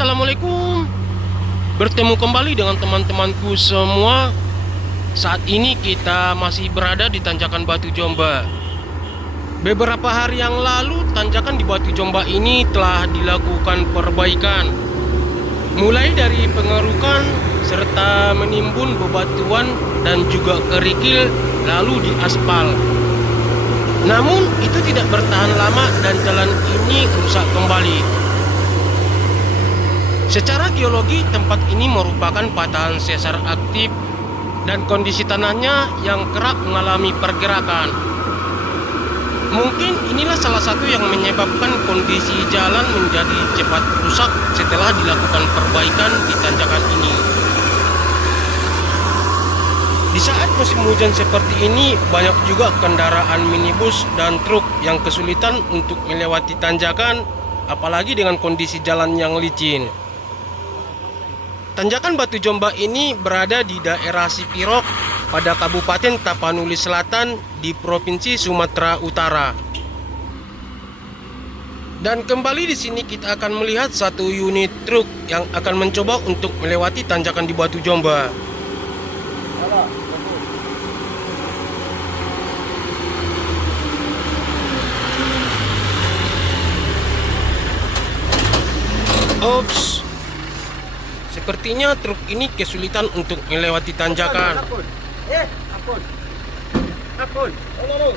Assalamualaikum. Bertemu kembali dengan teman-temanku semua. Saat ini kita masih berada di Tanjakan Batu Jomba. Beberapa hari yang lalu, tanjakan di Batu Jomba ini telah dilakukan perbaikan, mulai dari pengerukan serta menimbun bebatuan dan juga kerikil, lalu diaspal. Namun itu tidak bertahan lama dan jalan ini rusak kembali. Secara geologi, tempat ini merupakan patahan sesar aktif dan kondisi tanahnya yang kerap mengalami pergerakan. Mungkin inilah salah satu yang menyebabkan kondisi jalan menjadi cepat rusak setelah dilakukan perbaikan di tanjakan ini. Di saat musim hujan seperti ini, banyak juga kendaraan minibus dan truk yang kesulitan untuk melewati tanjakan, apalagi dengan kondisi jalan yang licin. Tanjakan Batu Jomba ini berada di daerah Sipirok pada Kabupaten Tapanuli Selatan di Provinsi Sumatera Utara. Dan kembali di sini kita akan melihat satu unit truk yang akan mencoba untuk melewati tanjakan di Batu Jomba. Ops. Sepertinya truk ini kesulitan untuk melewati tanjakan. Ampun. Ampun. Ampun. Tolong.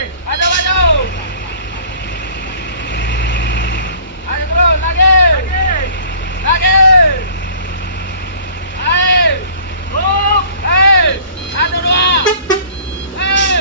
Maju, maju. Ayo bro, lagi. Lagi. Ayo. Bro. Ayo. 1, 2. Ayo.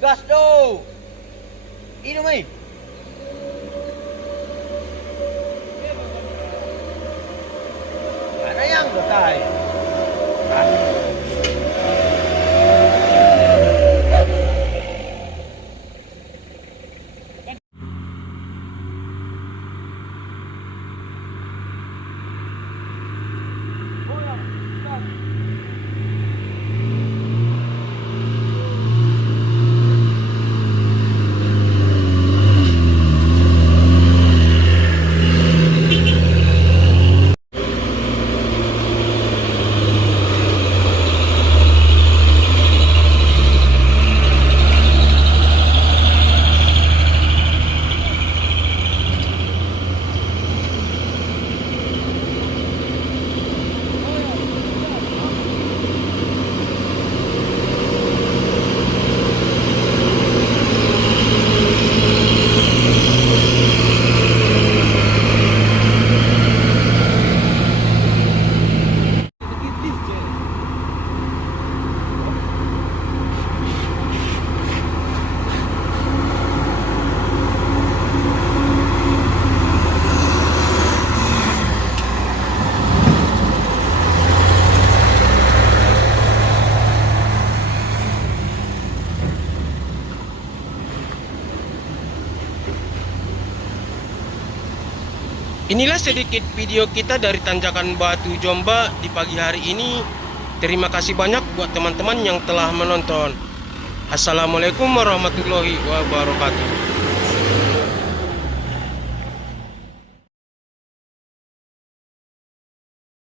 Gas do. Ini mai. Ada yang betai. Inilah sedikit video kita dari tanjakan Batu Jomba di pagi hari ini. Terima kasih banyak buat teman-teman yang telah menonton. Assalamualaikum warahmatullahi wabarakatuh.